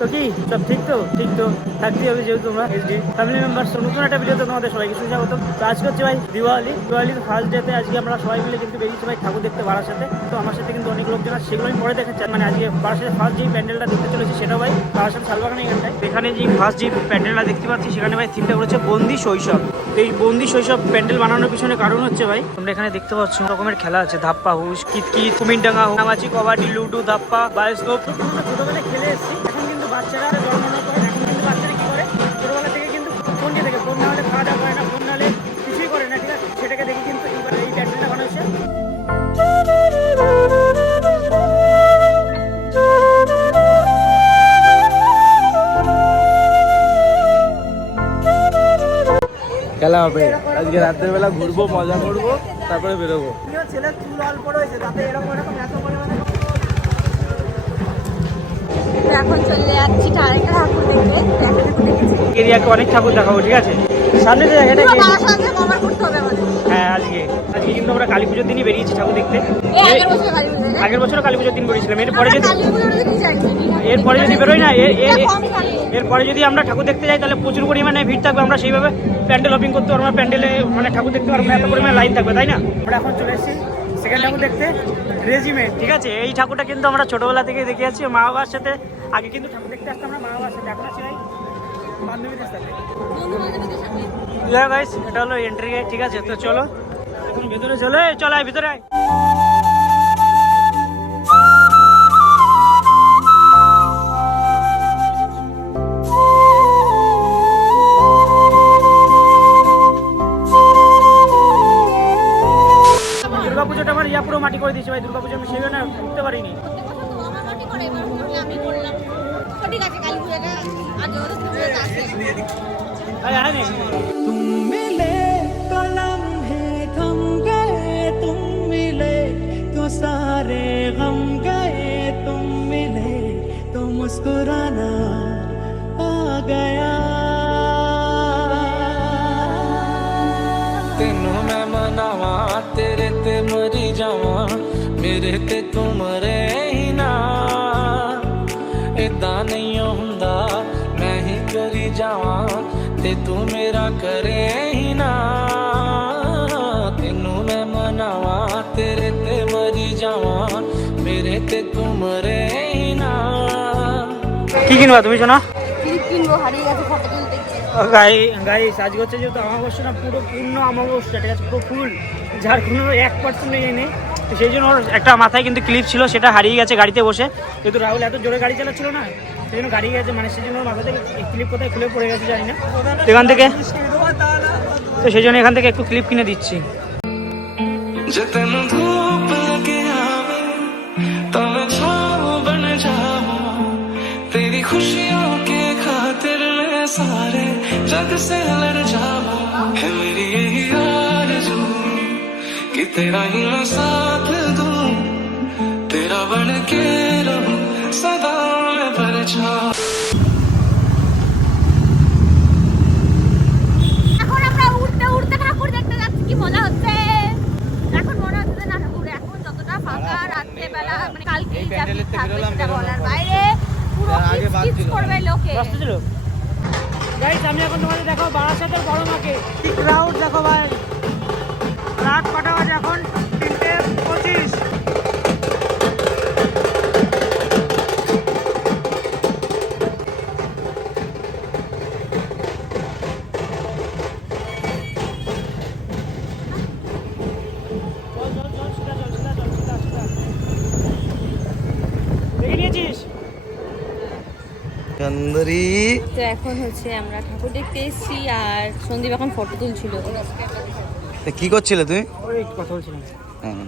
তো কি? সব ঠিক তো? ঠিক তো? হবে যেহেতু নতুন একটা তোমাদের ভাই দিওয়ালি। ফার্স্ট আজকে আমরা সবাই মিলে কিন্তু ঠাকুর দেখতে বাড়ার সাথে। তো আমার সাথে কিন্তু অনেক লোকজন সেগুলো আমি মানে আজকে ফার্স্ট প্যান্ডেলটা দেখতে চলেছি ভাই ফার্স্ট যে প্যান্ডেলটা দেখতে পাচ্ছি, সেখানে ভাই থিমটা করেছে বন্দি শৈশব। এই বন্দি শৈশব প্যান্ডেল বানানোর পিছনে কারণ হচ্ছে ভাই। তোমরা এখানে দেখতে পাচ্ছ রকমের খেলা আছে। ধাপ্পা হুস কিতকিত, কুমিরডাঙ্গা হুনামাচি কবাডি, লুডো, ধাপ্পা, বায়োস্কোপ। ছোটবেলায় খেলে এসেছি। হবে। আজকে রাতের বেলা ঘুরবো মজা করব তারপরে বেরোবো। ছেলের চুল অল্প রয়েছে তাতে এরকম এরকম এত পরিমাণে এখন চলে যাচ্ছি আরেকটা ঠাকুর দেখতে। একটা ঠাকুর দেখেছি। এরিয়াকে অনেক ঠাকুর দেখাবো ঠিক আছে? সামনে যে জায়গাটা কি? বারাসাতে কভার করতে হবে আমাদের। হ্যাঁ আজকে। আজকে কিন্তু আমরা কালী পুজোর দিনই বেরিয়েছি ঠাকুর দেখতে। আগের বছর কালী বছর কালী পুজোর দিন বেরিয়েছিলাম। এরপরে যদি এরপরে যদি বেরোই না। এরপরে যদি আমরা ঠাকুর দেখতে যাই তাহলে প্রচুর পরিমাণে ভিড় থাকবে। আমরা সেইভাবে প্যান্ডেল হপিং করতে পারব না প্যান্ডেলে মানে ঠাকুর দেখতে পারব না এত পরিমাণে লাইন থাকবে তাই না? আমরা এখন চলে এসেছি সেকেন্ড ঠাকুর দেখতে রেজিমেন্ট ঠিক আছে এই ঠাকুরটা কিন্তু আমরা ছোটবেলা থেকে দেখে আছি মা বাবার সাথে আগে কিন্তু ঠাকুর দেখতে আসতাম আমরা মা বাবার সাথে। এখন আছি ভাই এটা হলো এন্ট্রি গেট ঠিক আছে? তো চলো। এখন ভিতরে চলো, এই আয় ভিতরে আয়। দুর্গা পুজোটা আমার ইয়া পুরো মাটি করে দিয়েছে ভাই দুর্গা तुम मिले तो लम्हे थम गए, तुम मिले तो सारे गम गए, तुम मिले तो मुस्कुराना आ गया। ਤੇ ਤੂੰ ਮੇਰਾ ਕਰੇ ਹੀ ਨਾ ਤੈਨੂੰ ਮੈਂ ਮਨਾਵਾਂ ਤੇਰੇ ਤੇ ਮਰੀ ਜਾਵਾਂ ਮੇਰੇ ਤੇ ਤੂੰ ਮਰੇ ਹੀ না কি কিনবা তুমি শোনা ক্লিপ কিনবো, হারিয়ে গেছে ফটো তুলতে গিয়ে। গাই গাই আজকে হচ্ছে যেহেতু অমাবস্যা না পুরো পূর্ণ অমাবস্যা ঠিক আছে পুরো ফুল যার কোনো এক পার্সেন্ট নেই নেই তো সেই জন্য ওর একটা মাথায় কিন্তু ক্লিপ ছিল সেটা হারিয়ে গেছে গাড়িতে বসে যেহেতু রাহুল এত জোরে গাড়ি চালাচ্ছিল না সেজন্য গাড়ি গেছে মানে সেজন্য মাথা থেকে ক্লিপ কোথায় খুলে পড়ে গেছে জানি না। এখান থেকে? তো সেই জন্য এখান থেকে একটু ক্লিপ কিনে দিচ্ছি। खुशियों के खातिर मैं सारे जग से लड़ जावा है मेरी यही आरज़ू कि तेरा ही मैं গাইস আমি এখন তোমাদের দেখো বারাসাতের বড় মাকে। কি ক্রাউড দেখো ভাই। রাত কটা বাজে এখন? চন্দরি তো এখন হচ্ছে আমরা ঠাকুর দেখতে এসেছি আর সন্দীপ এখন ফটো তুলছিল। কি করছিলে তুমি? ওই কথা বলছিলাম।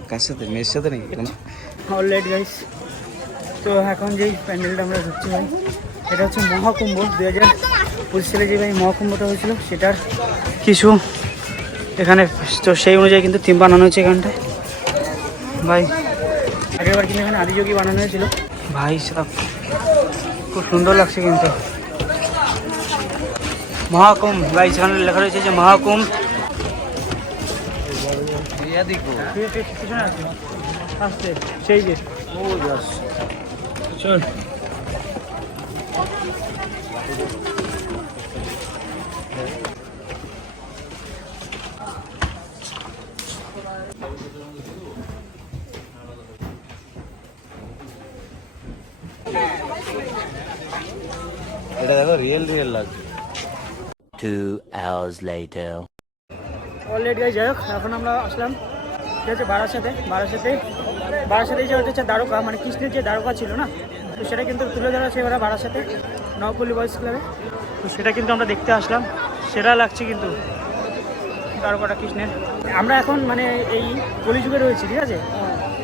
কার সাথে? মেয়ের সাথে নাকি? অলরেডি গাইস তো এখন যেই প্যান্ডেলটা আমরা ঢুকছি ভাই এটা হচ্ছে মহাকুম্ভ। দু হাজার পঁচিশ সালে যে ভাই মহাকুম্ভটা হয়েছিল সেটার কিছু এখানে তো সেই অনুযায়ী কিন্তু থিম বানানো হয়েছে এখানটায়। ভাই আগেরবার কিন্তু এখানে আদিযোগী বানানো হয়েছিল। ভাই সব খুব সুন্দর লাগছে কিন্তু। মহাকুম্ভ ভাই সেখানে লেখা রয়েছে যে সেই যে চল এটা দেখো রিয়েল রিয়েল লাগছে। Two hours later. Already guys যাই হোক এখন আমরা আসলাম। ঠিক আছে বারাসাতে বারাসাতে। বারাসাতে যে হচ্ছে দ্বারকা মানে কৃষ্ণের যে দ্বারকা ছিল না তো সেটা কিন্তু তুলে ধরা আছে এবার বারাসাতে নবপল্লী বয়েজ ক্লাবে। তো সেটা কিন্তু আমরা দেখতে আসলাম। সেটা লাগছে কিন্তু দ্বারকাটা কৃষ্ণের। আমরা এখন মানে এই কলিযুগে রয়েছি ঠিক আছে?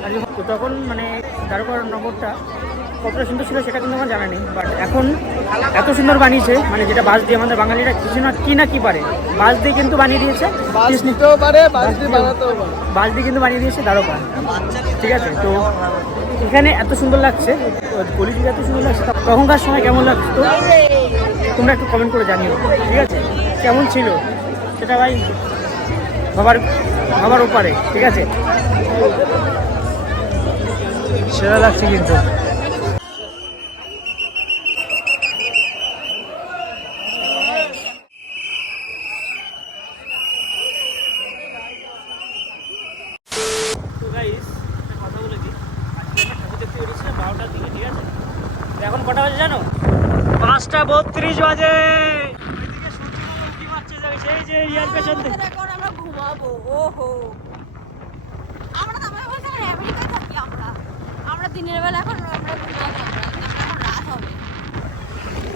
আর যখন- তো তখন মানে দ্বারকার নগরটা কতটা সুন্দর ছিল সেটা কিন্তু আমার জানা নেই বাট এখন এত সুন্দর বানিয়েছে মানে যেটা বাস দিয়ে আমাদের বাঙালিরা কিছু না কি না কি পারে বাস দিয়ে কিন্তু বানিয়ে দিয়েছে বাস দিয়ে কিন্তু বানিয়ে দিয়েছে দ্বারকা ঠিক আছে তো এখানে এত সুন্দর লাগছে কলিযুগে এত সুন্দর লাগছে তখনকার সময় কেমন লাগতো তোমরা একটু কমেন্ট করে জানিও ঠিক আছে? কেমন ছিল? সেটা ভাই ভাবার ভাবার ওপারে ঠিক আছে? সেটা লাগছে কিন্তু তো গাইস একটা কথা বলে দিই আজকে আমরা ঠাকুর দেখতে বেরিয়েছিলাম বারোটার দিকে ঠিক আছে তো এখন কটা বাজে জানো? পাঁচটা বত্রিশ বাজে। সেই যে ইয়ার পেছন থেকে আমরা ঘুমাবো ওহো। আমরা তো আমরা আমেরিকায় থাকি আমরা। আমরা দিনের বেলা এখন আমরা ঘুমাবো রাত হবে।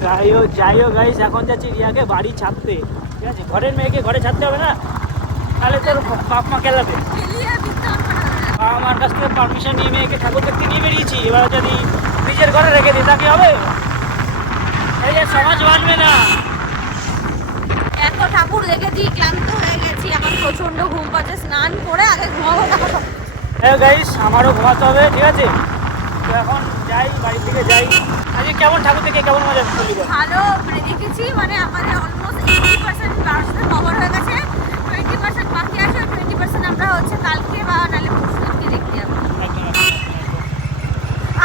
যাই হোক যাই হোক গাইস এখন যাচ্ছি রিয়াকে বাড়ি ছাড়তে। ঠিক আছে? ঘরের মেয়েকে ঘরে ছাড়তে হবে না? তাহলে তোর বাপ মা হবে আমার কাছ থেকে পারমিশন নিয়ে মেয়েকে ঠাকুর দেখতে নিয়ে বেরিয়েছি। এবার যদি নিজের ঘরে রেখে দিই তাকে হবে? এই যে সমাজ মানবে না। এত ঠাকুর দেখেছি ক্লান্ত হয়ে গেছি এখন প্রচণ্ড ঘুম পাচ্ছে স্নান করে আগে ঘুমাবো হ্যাঁ গাইস আমারও ঘুমাতে হবে ঠিক আছে? তো এখন যাই বাড়ি থেকে যাই। আজকে কেমন ঠাকুর থেকে কেমন মজা? ভালো মানে দেখেছি মানে আমাদের অলমোস্ট এইটি পার্সেন্ট রাস্তা কভার হয়ে গেছে টোয়েন্টি পার্সেন্ট বাকি আছে টোয়েন্টি পার্সেন্ট আমরা হচ্ছে কালকে বা নাহলে পরশু দিনকে দেখতে যাব একদম, একদম, একদম।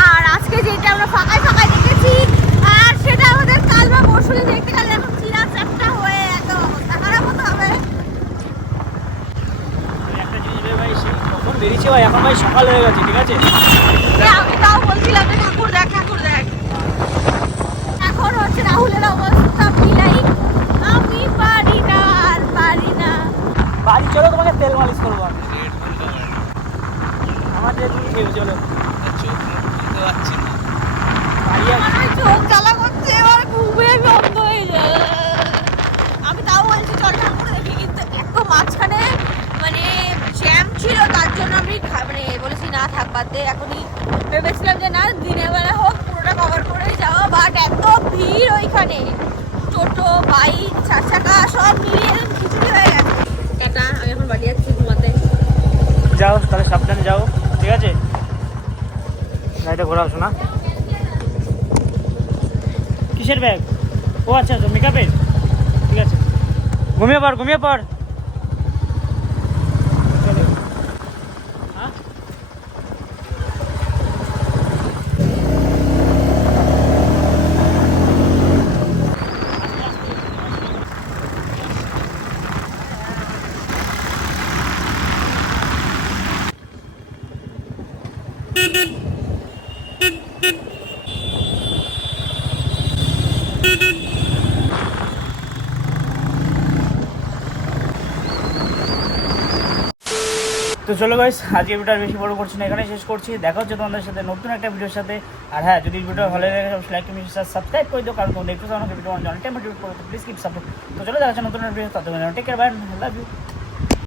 আর আজকে যেটা আমরা ফাঁকায় ফাঁকায় দেখেছি আর সেটা আমাদের কাল বা পরশু দিন দেখতে গেলে এখন চিরা চাপটা হয়ে একদম অবস্থা খারাপ হতে হবে আমি একটা জিনিস ভেবে ভাই সেই কখন বেরিয়েছি ভাই এখন ভাই সকাল হয়ে গেছে ঠিক আছে? যে আমি তাও বলছিলাম যে ঠাকুর দেখ ঠাকুর দেখ। এখন হচ্ছে রাহুলের অবস্থা মিলাই আমি পারি না আর পারি না। বাড়ি চলো তোমাকে তেল মালিশ করব আমি। আমার যে তুমি চলো। বাড়ি আর আমার চোখ জ্বালা করছে এবার ঘুমে আমি অন্ধ হয়ে যাই আমি তাও বলছি চল ঠাকুর দেখি কিন্তু এত মাঝখানে মানে জ্যাম ছিল তার জন্য আমি খা- মানে বলেছি না, থাক, বাদ দে। এখনই ভেবেছিলাম যে না, দিনের বেলা হোক, পুরোটা কভার করে যাওয়া বাট এত ভিড় ওইখানে। টোটো বাইক চার চাকা সব মিলিয়ে খিচুড়ি হয়ে গেছে। টাটা, আমি এখন বাড়ি যাচ্ছি ঘুমাতে। যাও, তাহলে সাবধানে যাও, ঠিক আছে? গাড়িটা ঘোরাও শোনা কিসের ব্যাগ ও আচ্ছা আচ্ছা মেকআপের ঠিক আছে। ঘুমিয়ে পড় ঘুমিয়ে পড়। তো চলো গাইস আজকে ভিডিওটা বেশি বড় করছি না এখানে শেষ করছি। দেখা হচ্ছে তোমাদের সাথে নতুন একটা ভিডিওর সাথে। আর হ্যাঁ যদি ভিডিও ভালো লাগে অবশ্যই লাইক কমেন্ট সাবস্ক্রাইব করে দিও, কারণ তোমরা একটু আমাকে video on time please keep support তো চলো, দেখা হচ্ছে নতুন একটা ভিডিও তাদের take care bye love you